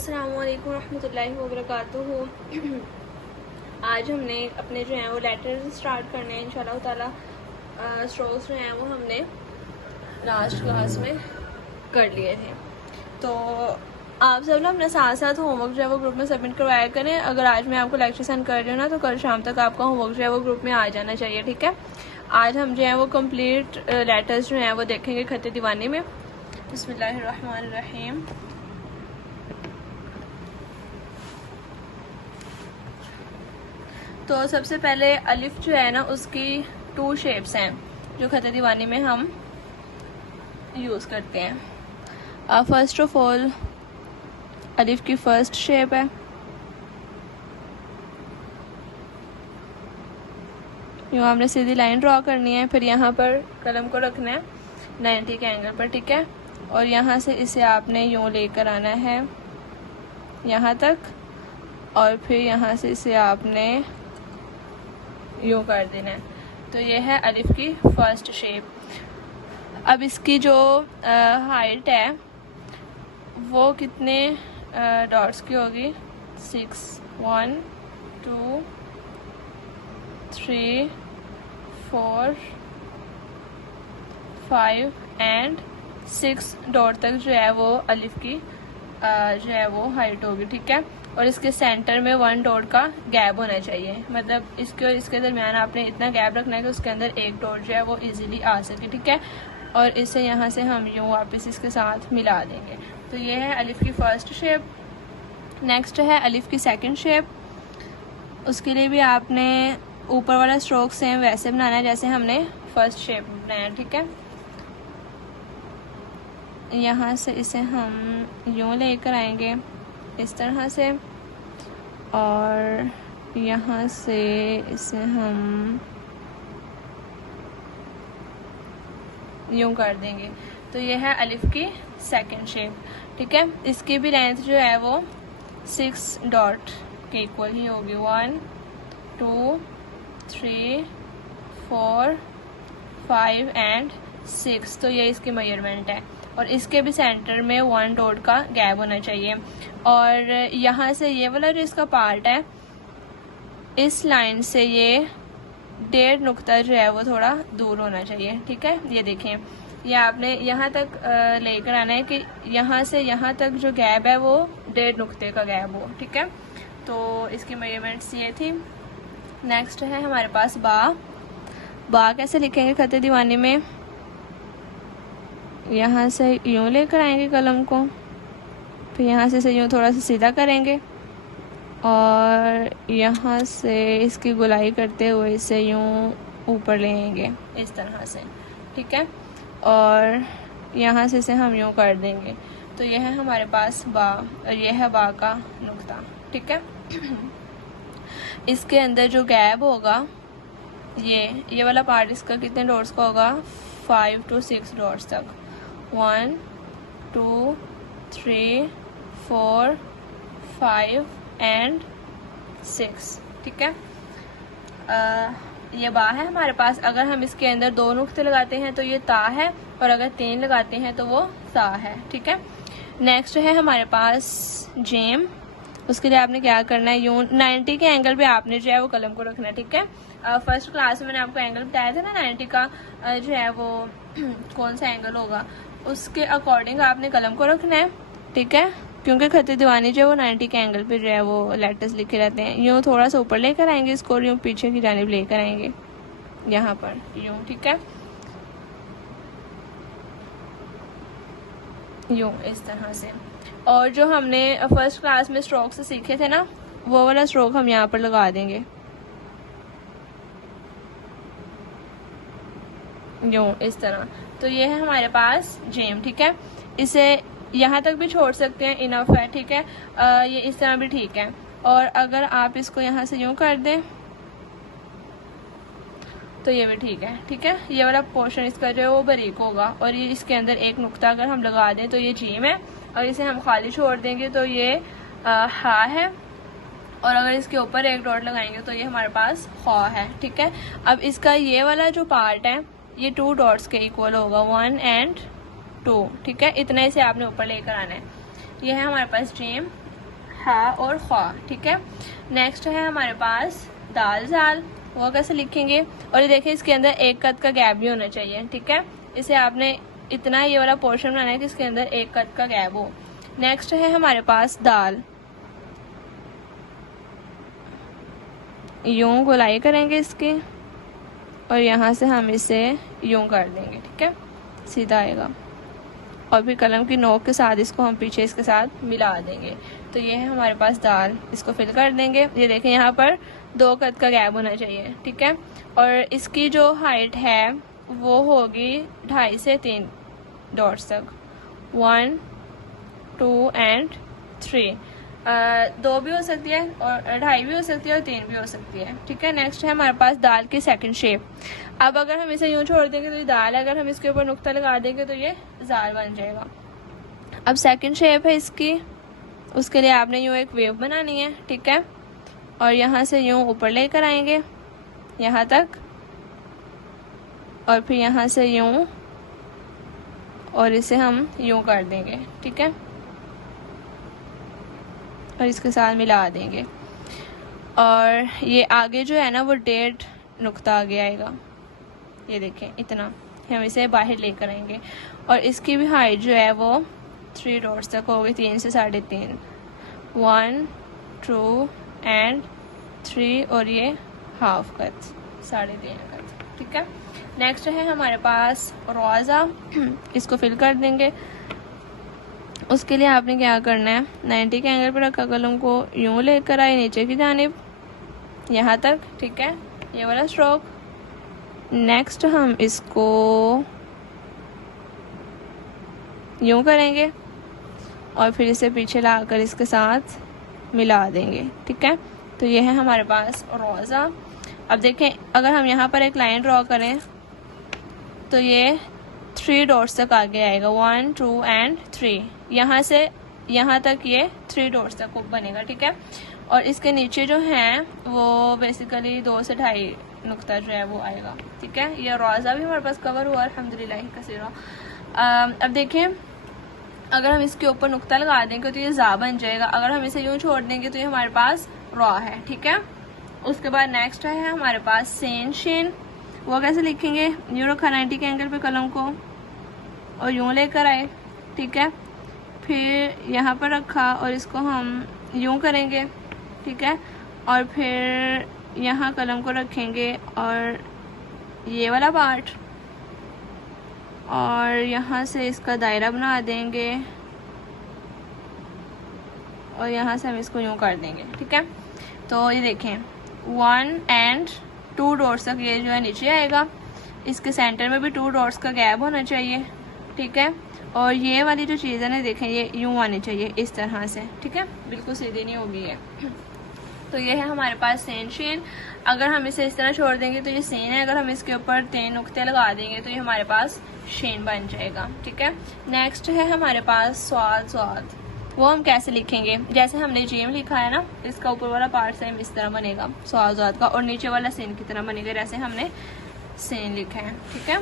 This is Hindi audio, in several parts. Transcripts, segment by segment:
अस्सलामु अलैकुम रहमतुल्लाहि व बरकातुहू। आज हमने अपने जो हैं वो लेटर्स स्टार्ट करने हैं इंशाल्लाह ताला। स्ट्रोक्स जो हैं वो हमने लास्ट क्लास में कर लिए थे, तो आप सब ना अपने साथ साथ होमवर्क जो है वो ग्रुप में सबमिट करवाया करें। अगर आज मैं आपको लेक्चर सेंड कर रही हूँ ना, तो कल शाम तक आपका होमवर्क जो है वो ग्रुप में आ जाना चाहिए, ठीक है। आज हम जो है वो कंप्लीट लेटर्स जो हैं वो देखेंगे खत दीवानी में। बिस्मिल्लाहिर्रहमानिर्रहीम। तो सबसे पहले अलिफ जो है ना, उसकी 2 शेप्स हैं जो खत दीवानी में हम यूज़ करते हैं। फर्स्ट ऑफ ऑल अलिफ की फर्स्ट शेप है, यूँ हमने सीधी लाइन ड्रॉ करनी है, फिर यहाँ पर कलम को रखना है 90 के एंगल पर, ठीक है। और यहाँ से इसे आपने यूँ लेकर आना है यहाँ तक, और फिर यहाँ से इसे आपने यूँ कर देना है। तो ये है अलिफ की फर्स्ट शेप। अब इसकी जो हाइट है वो कितने डॉट्स की होगी? 6 1 2 3 4 5 एंड 6 डॉट तक जो है वो अलिफ की जो है वो हाइट होगी, ठीक है। और इसके सेंटर में 1 डॉट का गैप होना चाहिए, मतलब इसके और इसके दरमियान आपने इतना गैप रखना है कि उसके अंदर एक डॉट जो है वो इजीली आ सके, ठीक है। और इसे यहाँ से हम यूँ वापस इसके साथ मिला देंगे। तो ये है अलिफ की फर्स्ट शेप। नेक्स्ट है अलिफ की सेकंड शेप। उसके लिए भी आपने ऊपर वाला स्ट्रोक सेम वैसे बनाना है जैसे हमने फर्स्ट शेप बनाया, ठीक है। यहाँ से इसे हम यूँ लेकर आएंगे इस तरह से, और यहाँ से इसे हम यूँ कर देंगे। तो ये है अलिफ की सेकंड शेप, ठीक है। इसकी भी लेंथ जो है वो 6 डॉट के इक्वल ही होगी। 1 2 3 4 5 एंड 6। तो ये इसकी मेजरमेंट है, और इसके भी सेंटर में 1 डॉट का गैप होना चाहिए। और यहाँ से ये वाला जो इसका पार्ट है, इस लाइन से ये 1.5 नुक्ता जो है वो थोड़ा दूर होना चाहिए, ठीक है। ये देखें, ये आपने यहाँ तक लेकर आना है कि यहाँ से यहाँ तक जो गैप है वो 1.5 नुक्ते का गैप हो, ठीक है। तो इसकी मेजरमेंट्स ये थी। नेक्स्ट है हमारे पास बा। बा कैसे लिखेंगे खत दीवानी में? यहाँ से यूँ लेकर आएंगे कलम को, फिर यहाँ से इसे यूँ थोड़ा सा सीधा करेंगे, और यहाँ से इसकी गोलाई करते हुए इसे यूँ ऊपर ले आएंगे इस तरह से, ठीक है। और यहाँ से इसे हम यूँ कर देंगे। तो यह है हमारे पास बा, और यह है बा का नुक्ता, ठीक है। इसके अंदर जो गैप होगा, ये वाला पार्ट इसका कितने डॉट्स का होगा? 5 to 6 डॉट्स तक। 1 2 3 4 5 एंड 6, ठीक है। ये बा है हमारे पास। अगर हम इसके अंदर 2 नुक्ते लगाते हैं तो ये ता है, और अगर 3 लगाते हैं तो वो सा है, ठीक है। नेक्स्ट है हमारे पास जेम। उसके लिए आपने क्या करना है, यूँ 90 के एंगल पे आपने जो है वो कलम को रखना है, ठीक है। फर्स्ट क्लास में मैंने आपको एंगल बताया था ना 90 का जो है वो कौन सा एंगल होगा, उसके अकॉर्डिंग आपने कलम को रखना है, ठीक है। क्योंकि खत दीवानी जो है वो 90 के एंगल पे जो है वो लेटर्स लिखे रहते हैं। यूँ थोड़ा सा ऊपर लेकर आएंगे इसको, और यूँ पीछे की जानिब लेकर आएंगे यहाँ पर यूँ, ठीक है। यूँ इस तरह से। और जो हमने फर्स्ट क्लास में स्ट्रोक से सीखे थे ना, वो वाला स्ट्रोक हम यहाँ पर लगा देंगे यूँ इस तरह। तो ये है हमारे पास जेम, ठीक है। इसे यहाँ तक भी छोड़ सकते हैं, इनफ है, ठीक है। ये इस तरह भी ठीक है। और अगर आप इसको यहाँ से यूँ कर दें तो ये भी ठीक है, ठीक है। ये वाला पोर्शन इसका जो है वो बारीक होगा, और ये इसके अंदर एक नुक्ता अगर हम लगा दें तो ये जीम है, और इसे हम खाली छोड़ देंगे तो ये हा है, और अगर इसके ऊपर एक डॉट लगाएंगे तो ये हमारे पास खा है, ठीक है। अब इसका ये वाला जो पार्ट है ये 2 डॉट्स के इक्वल होगा, 1 एंड 2, ठीक है। इतना इसे आपने ऊपर लेकर आना है। ये है हमारे पास जेम। हा और ख्वा, ठीक है। नेक्स्ट है हमारे पास दाल जाल, वो कैसे लिखेंगे, और ये देखिए इसके अंदर एक कद का गैप भी होना चाहिए, ठीक है। इसे आपने इतना ये वाला पोर्शन बनाना है कि इसके अंदर एक कद का गैप हो। नेक्स्ट है हमारे पास दाल, यूं गोलाई करेंगे इसकी और यहाँ से हम इसे यूं कर देंगे, ठीक है, सीधा आएगा। और फिर कलम की नोक के साथ इसको हम पीछे इसके साथ मिला देंगे। तो ये है हमारे पास दाल, इसको फिल कर देंगे। ये देखें यहाँ पर 2 कद का गैप होना चाहिए, ठीक है। और इसकी जो हाइट है वो होगी 2.5 से 3 डॉट्स तक, 1 2 एंड 3। 2 भी हो सकती है और 2.5 भी हो सकती है और 3 भी हो सकती है, ठीक है। नेक्स्ट है हमारे पास दाल की सेकंड शेप। अब अगर हम इसे यूं छोड़ देंगे तो ये दाल, अगर हम इसके ऊपर नुक्ता लगा देंगे तो ये जाल बन जाएगा। अब सेकंड शेप है इसकी, उसके लिए आपने यूं एक वेव बनानी है, ठीक है। और यहाँ से यूं ऊपर लेकर आएंगे यहाँ तक, और फिर यहाँ से यूं, और इसे हम यूं कर देंगे, ठीक है, और इसके साथ मिला देंगे। और ये आगे जो है ना वो 1.5 नुक्ता आगे आएगा, ये देखें इतना, हम इसे बाहर लेकर आएंगे। और इसकी भी हाइट जो है वो 3 डॉट्स तक होगी, 3 से 3.5, 1 2 एंड 3, और ये हाफ कट 3.5 कट, ठीक है। नेक्स्ट है हमारे पास रोज़ा, इसको फिल कर देंगे। उसके लिए आपने क्या करना है, 90 के एंगल पर रखा कलम को यूं लेकर आए नीचे की जानिब यहाँ तक, ठीक है, ये वाला स्ट्रोक। नेक्स्ट हम इसको यूं करेंगे और फिर इसे पीछे लाकर इसके साथ मिला देंगे, ठीक है। तो ये है हमारे पास रोज़ा। अब देखें अगर हम यहाँ पर एक लाइन ड्रॉ करें तो ये 3 डॉट्स तक आगे आएगा, 1 2 एंड 3, यहाँ से यहाँ तक ये 3 डॉट्स तक बनेगा, ठीक है। और इसके नीचे जो है वो बेसिकली 2 से 2.5 नुक्ता जो है वो आएगा, ठीक है। ये रोज़ा भी हमारे पास कवर हुआ अल्हम्दुलिल्लाह कसीरा। अब देखें अगर हम इसके ऊपर नुक्ता लगा देंगे तो ये जा बन जाएगा, अगर हम इसे यूं छोड़ देंगे तो ये हमारे पास रॉ है, ठीक है। उसके बाद नेक्स्ट है हमारे पास सेन शेन, वो कैसे लिखेंगे, यूं रखा 90 के एंगल पे कलम को और यूं लेकर आए, ठीक है। फिर यहाँ पर रखा और इसको हम यूं करेंगे, ठीक है। और फिर यहाँ कलम को रखेंगे और ये वाला पार्ट, और यहाँ से इसका दायरा बना देंगे और यहाँ से हम इसको यूं कर देंगे, ठीक है। तो ये देखें 1 एंड 2 डॉट्स तक ये जो है नीचे आएगा, इसके सेंटर में भी 2 डॉट्स का गैप होना चाहिए, ठीक है। और ये वाली जो चीज़ है ना देखें ये यूं आनी चाहिए इस तरह से, ठीक है, बिल्कुल सीधी नहीं होगी ये। तो ये है हमारे पास सेन शेन। अगर हम इसे इस तरह छोड़ देंगे तो ये सेन है, अगर हम इसके ऊपर 3 नुक्ते लगा देंगे तो ये हमारे पास शेन बन जाएगा, ठीक है। नेक्स्ट है हमारे पास स्वाद स्वाद, वो हम कैसे लिखेंगे, जैसे हमने जीम लिखा है ना, इसका ऊपर वाला पार्ट सेम इस तरह बनेगा स्वाद स्वाद का, और नीचे वाला सेन की तरह बनेगा जैसे हमने सेन लिखा है, ठीक है।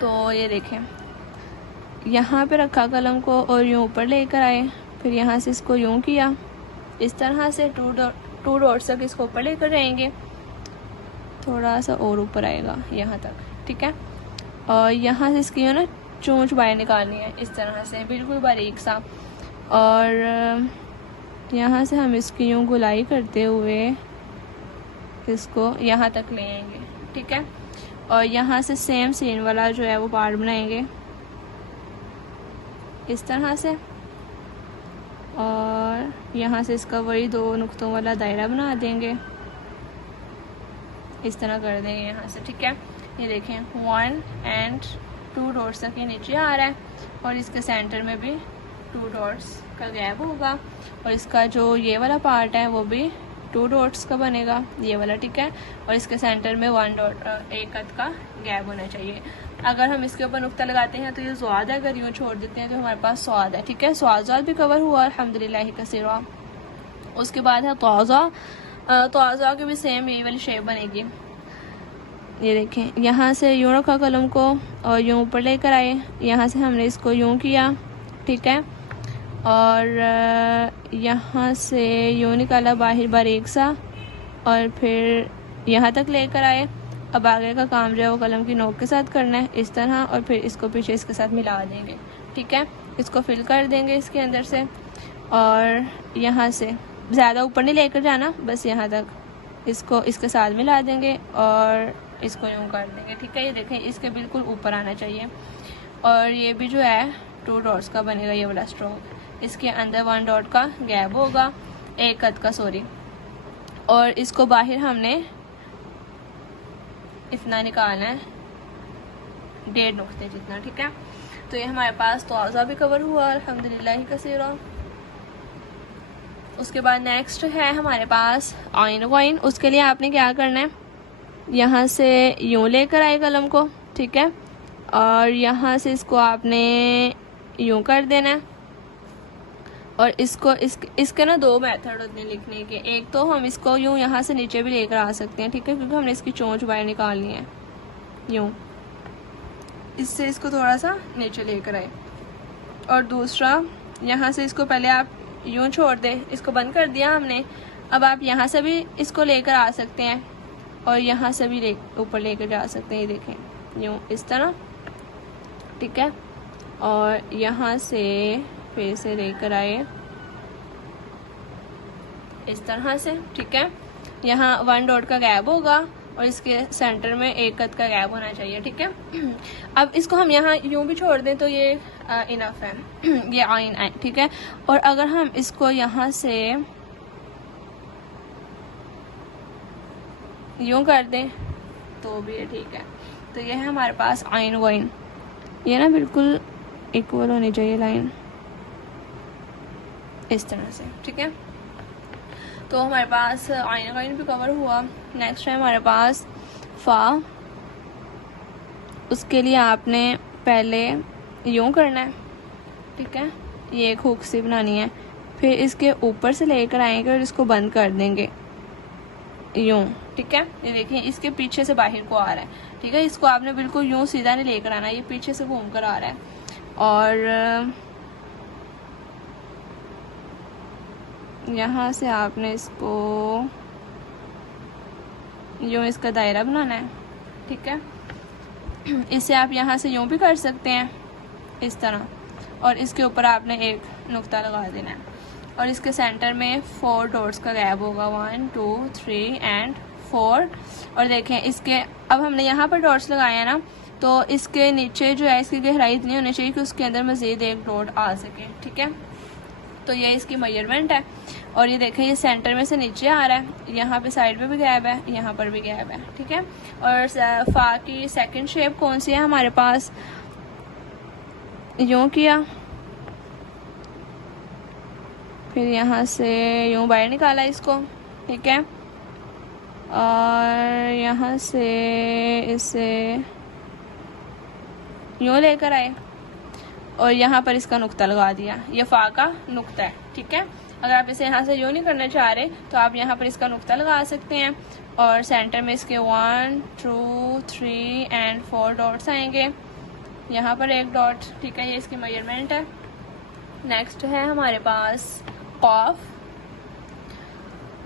तो ये देखें यहाँ पे रखा कलम को और यूं ऊपर लेकर आए, फिर यहाँ से इसको यूं किया इस तरह से 2 डॉट्स तक इसको ऊपर लेकर जाएंगे, थोड़ा सा और ऊपर आएगा यहाँ तक, ठीक है। और यहाँ से इसकी ना चोंच बाहर निकालनी है इस तरह से बिल्कुल बारीक सा, और यहाँ से हम इसकी यूं गुलाई करते हुए इसको यहाँ तक ले आएंगे, ठीक है। और यहाँ से सेम सीन वाला जो है वो पार्ट बनाएंगे इस तरह से, और यहाँ से इसका वही 2 नुक्तों वाला दायरा बना देंगे, इस तरह कर देंगे यहाँ से, ठीक है। ये देखें 1 एंड 2 डॉट्स तक ये नीचे आ रहा है, और इसके सेंटर में भी 2 डॉट्स का गैप होगा, और इसका जो ये वाला पार्ट है वो भी 2 डॉट्स का बनेगा, ये वाला, ठीक है। और इसके सेंटर में 1 डॉट 1 कद का गैप होना चाहिए। अगर हम इसके ऊपर नुक्ता लगाते हैं तो ये स्वाद है, अगर यूँ छोड़ देते हैं तो हमारे पास स्वाद है, ठीक है। स्वाद भी कवर हुआ अल्हम्दुलिल्लाह कसीरा। उसके बाद है तौज़ा, तौज़ा की भी सेम यही वाली शेप बनेगी। ये देखें यहाँ से यूँ रखा कलम को और यूँ ऊपर लेकर आए, यहाँ से हमने इसको यूँ किया, ठीक है। और यहाँ से यूँ निकाला बाहर बारीक सा और फिर यहाँ तक लेकर आए। अब आगे का काम जो है वो कलम की नोक के साथ करना है इस तरह, और फिर इसको पीछे इसके साथ मिला देंगे। ठीक है, इसको फिल कर देंगे इसके अंदर से, और यहाँ से ज़्यादा ऊपर नहीं लेकर जाना, बस यहाँ तक इसको इसके साथ मिला देंगे और इसको यूँ कर देंगे। ठीक है, ये देखें इसके बिल्कुल ऊपर आना चाहिए। और ये भी जो है 2 डॉट्स का बनेगा ये वाला स्ट्रोक। इसके अंदर 1 डॉट का गैप होगा, 1 कद का, सॉरी। और इसको बाहर हमने इतना निकालना है, 1.5 नुक्ते जितना। ठीक है, तो ये हमारे पास तवाज़ा भी कवर हुआ अल्हम्दुलिल्लाह कसीरा। उसके बाद नेक्स्ट है हमारे पास आइन वाइन। उसके लिए आपने क्या करना है, यहाँ से यूँ लेकर आए कलम को। ठीक है, और यहाँ से इसको आपने यूँ कर देना है। और इसको इसके ना 2 मेथड होते हैं लिखने के। एक तो हम इसको यूँ यहाँ से नीचे भी लेकर आ सकते हैं। ठीक है, क्योंकि हमने इसकी चोंच बाहर निकालनी है, यूँ इससे इसको थोड़ा सा नीचे लेकर आए। और दूसरा, यहाँ से इसको पहले आप यूँ छोड़ दें, इसको बंद कर दिया हमने। अब आप यहाँ से भी इसको लेकर आ सकते हैं और यहाँ से भी ऊपर लेकर जा सकते हैं। ये देखें यूँ इस तरह। ठीक है, और यहाँ से फिर से लेकर आए इस तरह से। ठीक है, यहाँ 1 डॉट का गैप होगा और इसके सेंटर में 1 कद का गैप होना चाहिए। ठीक है, अब इसको हम यहाँ यूँ भी छोड़ दें तो ये इनफ है, ये आइन है। ठीक है, और अगर हम इसको यहाँ से यूँ कर दें तो भी ये ठीक है। तो ये है हमारे पास आइन वाइन। ये ना बिल्कुल इक्वल होनी चाहिए लाइन इस तरह से। ठीक है, तो हमारे पास आइन वाइन भी कवर हुआ। नेक्स्ट है हमारे पास फा। उसके लिए आपने पहले यूँ करना है। ठीक है, ये एक हुक सी बनानी है, फिर इसके ऊपर से लेकर आएंगे और इसको बंद कर देंगे यूँ। ठीक है, ये देखिए इसके पीछे से बाहर को आ रहा है। ठीक है, इसको आपने बिल्कुल यूँ सीधा नहीं लेकर आना, ये पीछे से घूम कर आ रहा है। और यहाँ से आपने इसको यूँ इसका दायरा बनाना है। ठीक है, इसे आप यहाँ से यूँ भी कर सकते हैं इस तरह, और इसके ऊपर आपने एक नुक्ता लगा देना है और इसके सेंटर में 4 डॉट्स का गैप होगा, 1 2 3 एंड 4। और देखें इसके, अब हमने यहाँ पर डॉट्स लगाए हैं ना, तो इसके नीचे जो है इसकी गहराई इतनी होनी चाहिए कि उसके अंदर मज़ीद 1 डॉट आ सके। ठीक है, तो ये इसकी मेजरमेंट है। और ये देखें ये सेंटर में से नीचे आ रहा है, यहाँ पे साइड पे भी गैप है, यहाँ पर भी गैप है। ठीक है, और फा की सेकंड शेप कौन सी है हमारे पास, यूँ किया, फिर यहाँ से यूँ बाहर निकाला इसको। ठीक है, और यहाँ से इसे यूँ लेकर आए और यहाँ पर इसका नुक्ता लगा दिया। ये फा का नुक्ता है। ठीक है, अगर आप इसे यहाँ से यूँ नहीं करना चाह रहे तो आप यहाँ पर इसका नुक्ता लगा सकते हैं और सेंटर में इसके 1 2 3 एंड 4 डॉट्स आएंगे, यहाँ पर 1 डॉट। ठीक है, ये इसकी मेजरमेंट है। नेक्स्ट है हमारे पास कॉफ,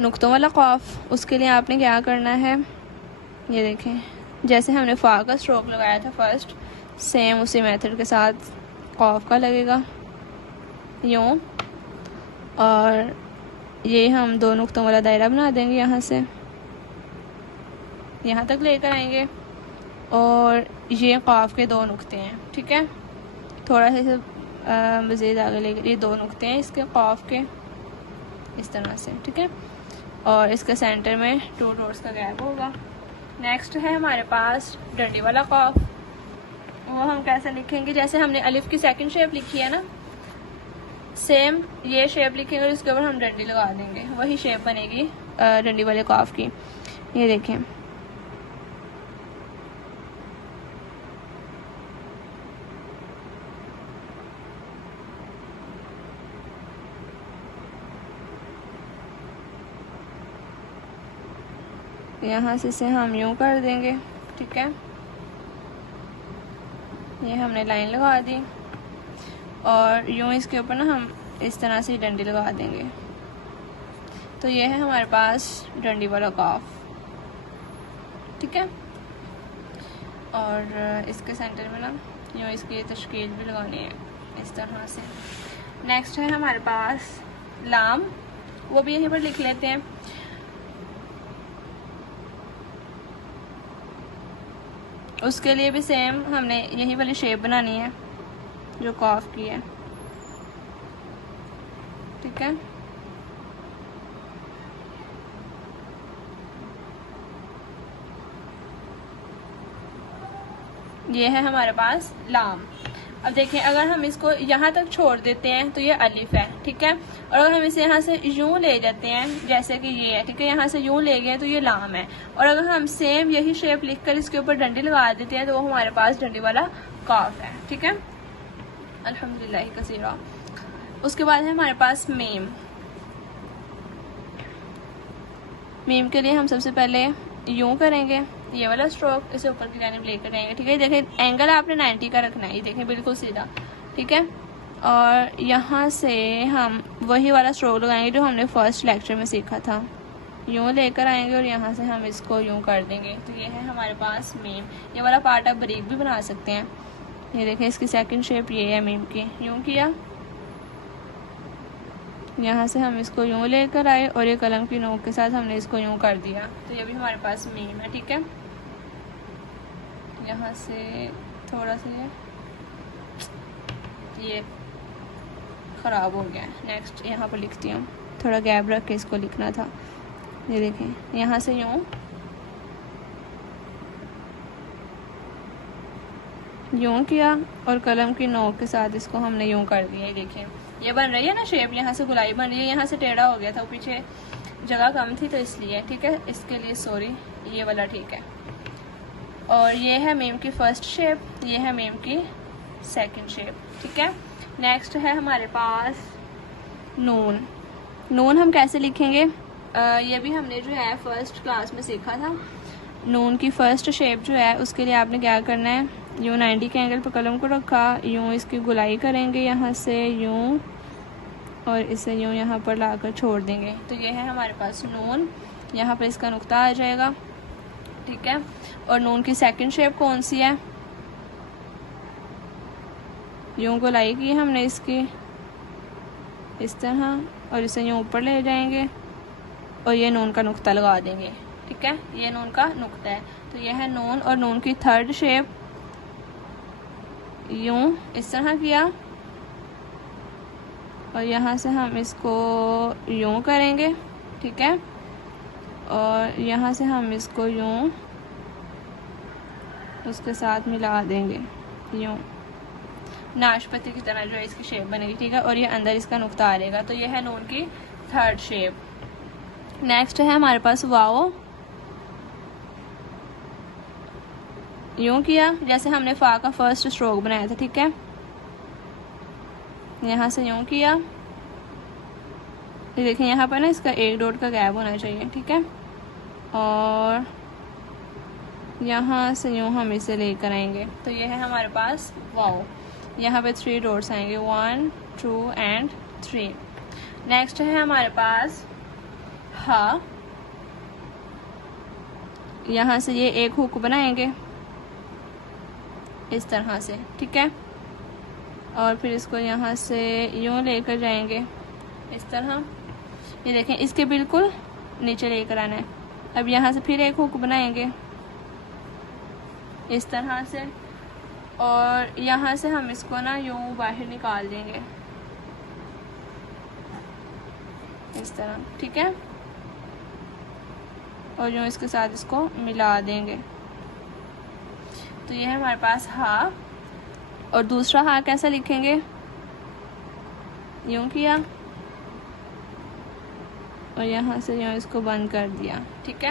नुक्तों वाला कॉफ। उसके लिए आपने क्या करना है, ये देखें जैसे हमने फा का स्ट्रोक लगाया था फर्स्ट, सेम उसी मेथड के साथ कॉफ का लगेगा यूँ। और ये हम 2 नुक्तों वाला दायरा बना देंगे, यहाँ से यहाँ तक लेकर आएंगे और ये कॉफ के 2 नुक्ते हैं। ठीक है, थोड़ा सा मज़ीद आगे लेकर, ये 2 नुक्ते हैं इसके कॉफ के इस तरह से। ठीक है, और इसके सेंटर में 2 डॉट्स का गैप होगा। नेक्स्ट है हमारे पास डंडी वाला कॉफ। वो हम कैसे लिखेंगे, जैसे हमने अलिफ की सेकंड शेप लिखी है ना, सेम ये शेप लिखेंगे और इसके ऊपर हम डंडी लगा देंगे, वही शेप बनेगी डंडी वाले कॉफ की। ये देखें यहाँ से इसे हम यूँ कर देंगे। ठीक है, ये हमने लाइन लगा दी और यूँ इसके ऊपर ना हम इस तरह से डंडी लगा देंगे। तो ये है हमारे पास डंडी वाला काफ, ठीक है। और इसके सेंटर में ना यूँ इसकी तश्कील भी लगानी है इस तरह से। नेक्स्ट है हमारे पास लाम, वो भी यहीं पर लिख लेते हैं। उसके लिए भी सेम हमने यही वाली शेप बनानी है जो काफ की है, ठीक है। ये है हमारे पास लाम। अब देखिए अगर हम इसको यहाँ तक छोड़ देते हैं तो ये अलिफ है, ठीक है। और अगर हम इसे यहाँ से यूं ले जाते हैं जैसे कि ये है, ठीक है, यहाँ से यूं ले गए तो ये लाम है। और अगर हम सेम यही शेप लिखकर इसके ऊपर डंडी लगा देते हैं तो वो हमारे पास डंडी वाला काफ है, ठीक है। अल्हम्दुलिल्लाह कसीरा। उसके बाद है हमारे पास मीम। मीम के लिए हम सबसे पहले यूं करेंगे, ये वाला स्ट्रोक इसे ऊपर की जानिब लेकर जाएंगे, ठीक है। देखिए एंगल आपने 90 का रखना है, ये देखिए बिल्कुल सीधा, ठीक है। और यहाँ से हम वही वाला स्ट्रोक लगाएंगे जो हमने फर्स्ट लेक्चर में सीखा था। यूँ लेकर आएंगे और यहाँ से हम इसको यूँ कर देंगे। तो ये है हमारे पास मीम। ये वाला पार्ट आप बारीक भी बना सकते हैं। ये देखें इसकी सेकंड शेप ये है मीम की। यूँ किया, यहाँ से हम इसको यूँ लेकर आए और ये कलम की नोक के साथ हमने इसको यूँ कर दिया। तो ये भी हमारे पास मीम है, ठीक है। यहाँ से थोड़ा सा ये ख़राब हो गया है। नेक्स्ट यहाँ पर लिखती हूँ, थोड़ा गैप रख के इसको लिखना था। ये देखें यहाँ से यूँ किया और कलम की नोक के साथ इसको हमने यूँ कर दिया। ये देखिए ये बन रही है ना शेप, यहाँ से गुलाई बन रही है, यहाँ से टेढ़ा हो गया था, पीछे जगह कम थी तो इसलिए, ठीक है। इसके लिए सॉरी, ये वाला ठीक है। और ये है मीम की फर्स्ट शेप, ये है मीम की सेकंड शेप, ठीक है। नेक्स्ट है हमारे पास नून। नून हम कैसे लिखेंगे, ये भी हमने जो है फर्स्ट क्लास में सीखा था। नून की फर्स्ट शेप जो है उसके लिए आपने क्या करना है, यूँ 90 के एंगल पर कलम को रखा, यूँ इसकी गुलाई करेंगे यहाँ से यूँ, और इसे यूँ यहाँ पर लाकर छोड़ देंगे। तो ये है हमारे पास नून, यहाँ पर इसका नुक्ता आ जाएगा, ठीक है। और नून की सेकंड शेप कौन सी है, यूँ गुलाई की हमने इसकी इस तरह, और इसे यूँ ऊपर ले जाएंगे और ये नून का नुक्ता लगा देंगे, ठीक है। ये नून का नुक्ता है। तो ये है नून। और नून की थर्ड शेप यूँ इस तरह किया और यहाँ से हम इसको यूँ करेंगे, ठीक है। और यहाँ से हम इसको यूँ उसके साथ मिला देंगे, यूँ नाशपाती की तरह जो है इसकी शेप बनेगी, ठीक है। और ये अंदर इसका नुक्ता आ जाएगा। तो ये है नून की थर्ड शेप। नेक्स्ट है हमारे पास वाओ। यूँ किया जैसे हमने फा का फर्स्ट स्ट्रोक बनाया था, ठीक है। यहाँ से यूँ किया, ये देखें यहाँ पर ना इसका एक डॉट का गैप होना चाहिए, ठीक है। और यहाँ से यूँ हम इसे लेकर आएंगे। तो ये है हमारे पास वाओ। यहाँ पे 3 डॉट्स आएंगे, 1 2 एंड 3। नेक्स्ट है हमारे पास हा। यहाँ से ये एक हुक बनाएंगे इस तरह से, ठीक है। और फिर इसको यहाँ से यूँ लेकर जाएंगे इस तरह। ये देखें इसके बिल्कुल नीचे लेकर आना है। अब यहाँ से फिर एक हुक बनाएंगे इस तरह से, और यहाँ से हम इसको ना यूँ बाहर निकाल देंगे इस तरह, ठीक है। और यूँ इसके साथ इसको मिला देंगे। तो ये है हमारे पास हा। और दूसरा हा कैसा लिखेंगे, यूँ किया और यहाँ से यूँ इसको बंद कर दिया, ठीक है।